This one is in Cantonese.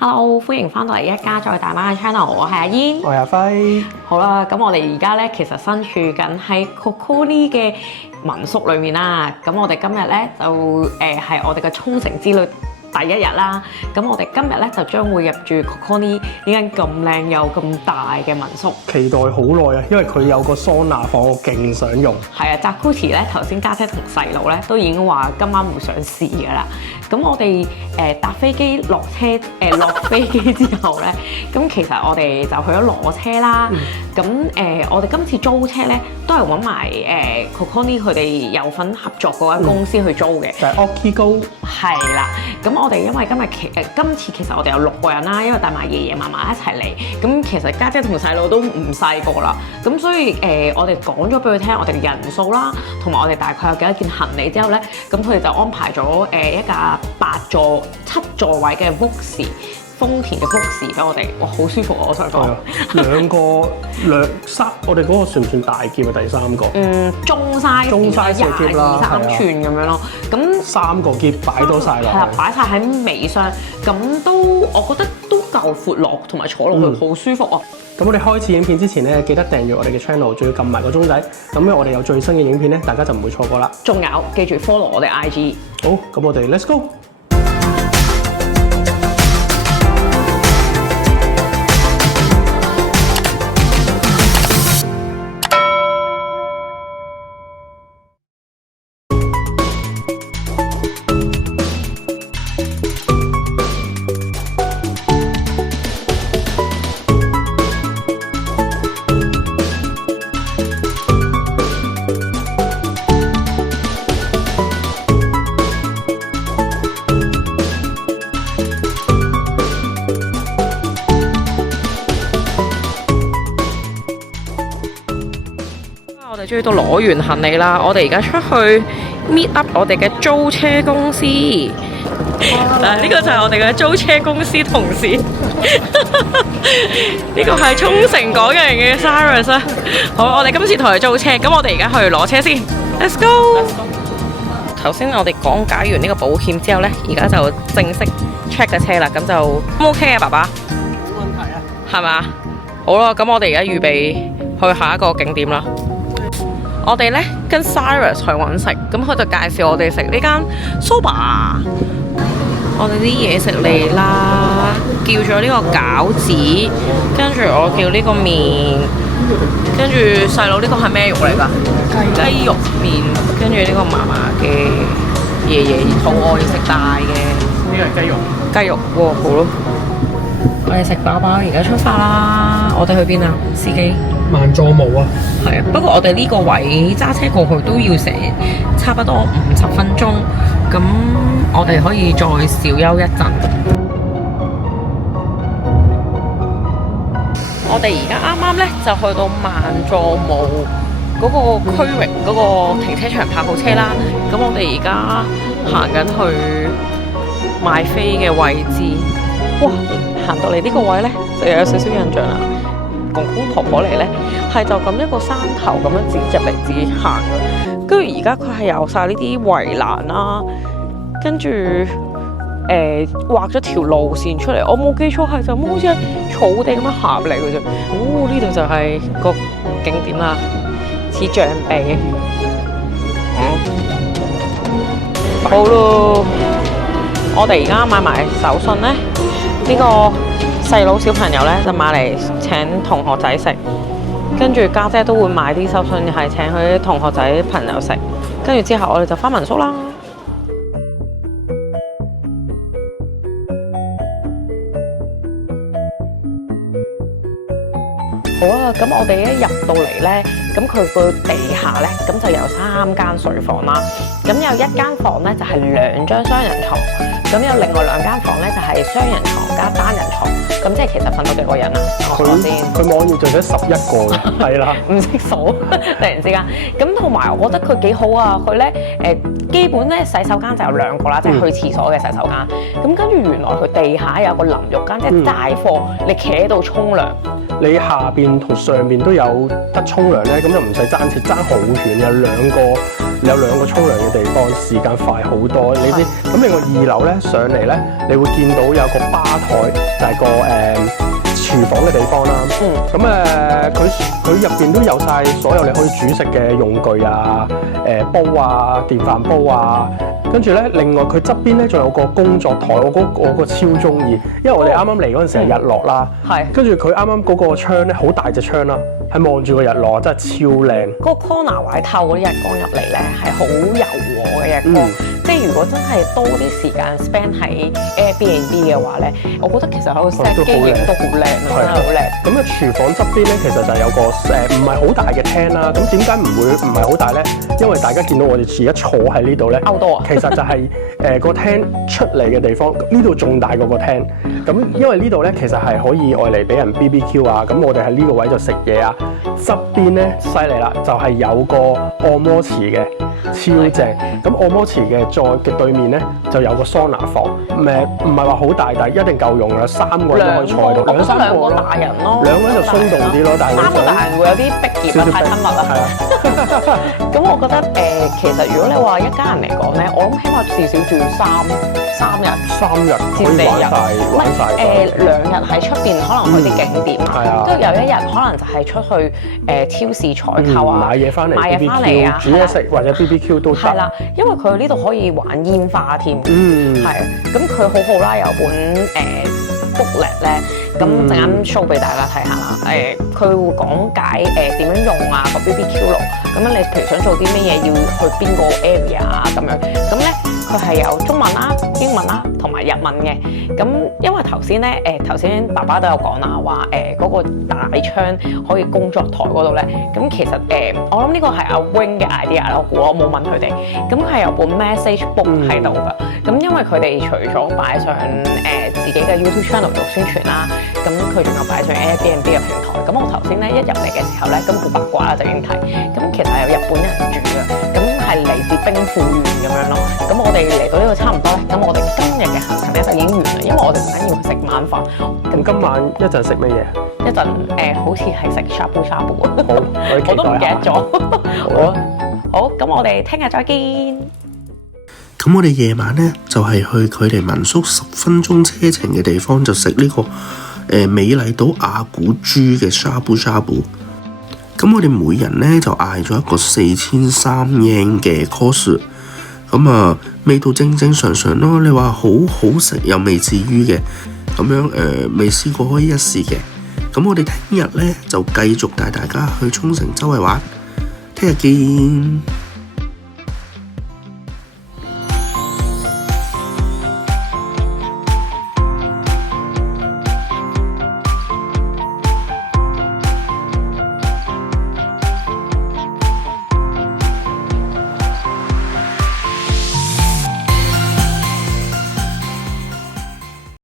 Hello，歡迎翻到嚟一家再大媽嘅 channel，我係阿煙，我係阿輝。好啦，咁我哋而家咧其實身處緊喺 Coconi 嘅民宿裏面啦。咁我哋今日咧就係我哋嘅沖繩之旅第一日啦。咁我哋今日咧就將會入住 Coconi 呢間咁靚又咁大嘅民宿。期待好耐啊，因為佢有個桑拿房，我勁想用。係啊，Jacuzzi 咧頭先家姐同細佬咧都已經話今晚會想試㗎啦。咁我哋搭飛機落車落飛機之後咧，咁其實我哋就去咗攞車啦。咁我哋今次租車咧都係揾埋Coconi 佢哋有份合作嗰間公司去租嘅，就係 Okigo。係啦。咁我哋因為今次其實我哋有6個人啦，因為帶埋爺爺嫲嫲一齊嚟。咁其實家姐同細佬都唔細個啦。咁所以我哋講咗俾佢聽我哋嘅人數啦，同埋我哋大概有幾多件行李之後咧，咁佢哋就安排咗一架7座位嘅 Vox 豐田嘅 Vox 俾我哋，哇，好舒服啊！我想講，我哋嗰個算唔算大篋啊？第3個，中 size 篋啦，23寸咁樣咯。咁3個篋擺到晒落，係啦，擺晒喺尾箱，咁我覺得都夠闊落，同埋坐落去好舒服啊！咁我哋開始影片之前咧，記得訂閱我哋嘅 channel， 仲要撳埋個鐘仔，咁咧我哋有最新嘅影片咧，大家就唔會錯過啦。仲有記住 follow 我哋 IG。好，咁我哋 let's go。我哋終於都攞完行李啦，我哋而家出去 meet up 我哋嘅租車公司。嗱，呢個就係我哋嘅租車公司同事。呢個係沖繩港人嘅 Cyrus 啊。好，我哋今次同佢租車，咁我哋而家去攞車先。Let's go。頭先我哋講解完呢個保險之後呢，而家就正式 check 嘅車啦。咁就 OK 啊，爸爸？冇問題啊。係嘛？好啦，咁我哋而家預備去下一個景點啦。我哋咧跟 Cyrus 去揾食，咁佢就介紹我哋食呢間 soba。我哋啲嘢食嚟啦，叫咗呢個餃子，跟住我叫呢個麵，跟住細佬呢個係咩肉嚟㗎？雞肉麵，跟住呢個嫲嫲嘅爺爺肚餓要食大嘅。呢個係雞肉。雞肉喎，好咯。我哋食飽飽，而家出發啦！我哋去邊啊？司機？萬座毛啊！係啊，不過我哋呢個位揸車過去都要成差不多50分鐘，咁我哋可以再小休一陣。我哋而家啱啱咧就去到萬座毛嗰個區域嗰個停車場泊好車啦，咁我哋而家行緊去買飛嘅位置。哇！行到嚟呢個位咧，就有少少印象啦。公公婆婆嚟咧，係就咁一個山頭咁樣自己入嚟自己行嘅。跟住而家佢係有晒呢啲圍欄啦，跟住畫咗條路線出嚟。我冇記錯係就咁好似係草地咁樣行嚟嘅啫。哦，呢度就係個景點啦，似象鼻。好咯，我哋而家買埋手信咧。呢個細佬小朋友咧就買嚟請同學仔食，跟住家姐都會買啲手信係請佢啲同學仔朋友食，跟住之後我哋就返民宿啦。好啊，咁我哋一入到嚟咧，咁佢個地下咧，咁就有3間睡房啦。咁有1間房咧就係2張雙人床，咁有另外2間房咧就係雙人床加單人床。咁即係其實瞓到幾個人啊？我講先。佢網頁就寫11個嘅，係啦。唔識數，突然之間。咁同埋我覺得佢幾好啊！佢咧基本咧洗手間就有2個啦，即係去廁所嘅洗手間。咁跟住原來佢地下有個淋浴間，即係齋貨，你企喺度沖涼。你下邊同上邊都有得沖涼咧，咁就唔使爭好遠，有2個你有2個沖涼嘅地方，時間快好多。你知咁另外2樓咧上嚟咧，你會見到有個吧台，就係個廚房嘅地方啦。咁佢入邊都有晒所有你可以煮食嘅用具啊，煲啊，電飯煲啊。跟住咧，另外佢側邊咧仲有個工作台，我個超中意，因為我哋啱啱嚟嗰陣時係日落啦。係。跟住佢啱啱嗰個窗咧，好大隻窗啦，係望住個日落，真係超靚。嗰個 corner 位透嗰啲日光入嚟咧，係好柔和嘅日光。即係如果真係多啲時間 spend 喺 Airbnb 嘅話咧，我覺得其實喺個 set 機影都好靚，真係好靚。咁啊，廚房側邊咧，其實就係有個唔係好大嘅廳啦。咁點解唔係好大咧？因為大家見到我哋而家坐喺呢度咧，其實就係個廳出嚟嘅地方，呢度仲大過個廳。咁因為呢度咧，其實係可以愛嚟俾人 BBQ 啊。咁我哋喺呢個位就食嘢啊。側邊咧犀利啦，就係有個按摩池嘅，超正。咁按摩池嘅再嘅對面咧就有個桑拿房，唔係話好大，但係一定夠用啦，3個人都可以坐喺度，2-3個大人咯，2個人就鬆動啲咯，但係3個大人會有啲逼傑啊，太親密啦。係啊。咁我覺得其實如果你話一家人嚟講咧，我諗起碼至少住3日，3日可以玩晒。2日喺出邊可能去啲景點啊，跟住有1日可能就係出去超市採購啊，買嘢翻嚟啊，煮嘢食或者 BBQ 都得。係啦，因為佢呢度可以玩煙花添。係。咁佢好好啦，有本booklet 咧，咁陣間 show 俾大家睇下啦。佢會講解點樣用啊個 BBQ 爐。咁樣你譬如想做啲咩嘢，要去邊個 area 啊咁樣。咁咧佢係有中文啦、英文啦同埋日文嘅。咁因為頭先咧頭先爸爸都有講啦，話嗰個大窗可以工作台嗰度咧。咁其實我諗呢個係阿 Wing 嘅 idea 啦，我冇問佢哋。咁係有本 message book 喺度㗎。咁因為佢哋除咗擺上自己嘅 YouTube channel 做宣傳啦，咁佢仲有擺上 Airbnb 嘅平台。咁我頭先咧一入嚟嘅時候咧，咁好八卦啦就已經睇。咁其實係有日本人住嘅，咁係嚟自兵庫縣咁樣咯。咁我哋嚟到呢度差唔多咧，咁我哋今日嘅行程咧就已經完啦，因為我哋陣間要食晚飯。咁今晚一陣食乜嘢？一陣好似係食 shabu shabu 啊。好，我都唔記得咗。好，咁我哋聽日再見。咁我哋夜晚呢，就係去距離民宿10分鐘車程嘅地方，就食呢個美麗島亞古豬嘅 shabu shabu。咁我哋每人呢，就嗌咗一個4300 yen嘅 course。咁啊，味道正正常常咯。你話好好食又未至於嘅，咁樣未試過可以一試嘅。咁我哋聽日呢，就繼續帶大家去沖繩周圍玩。聽日見。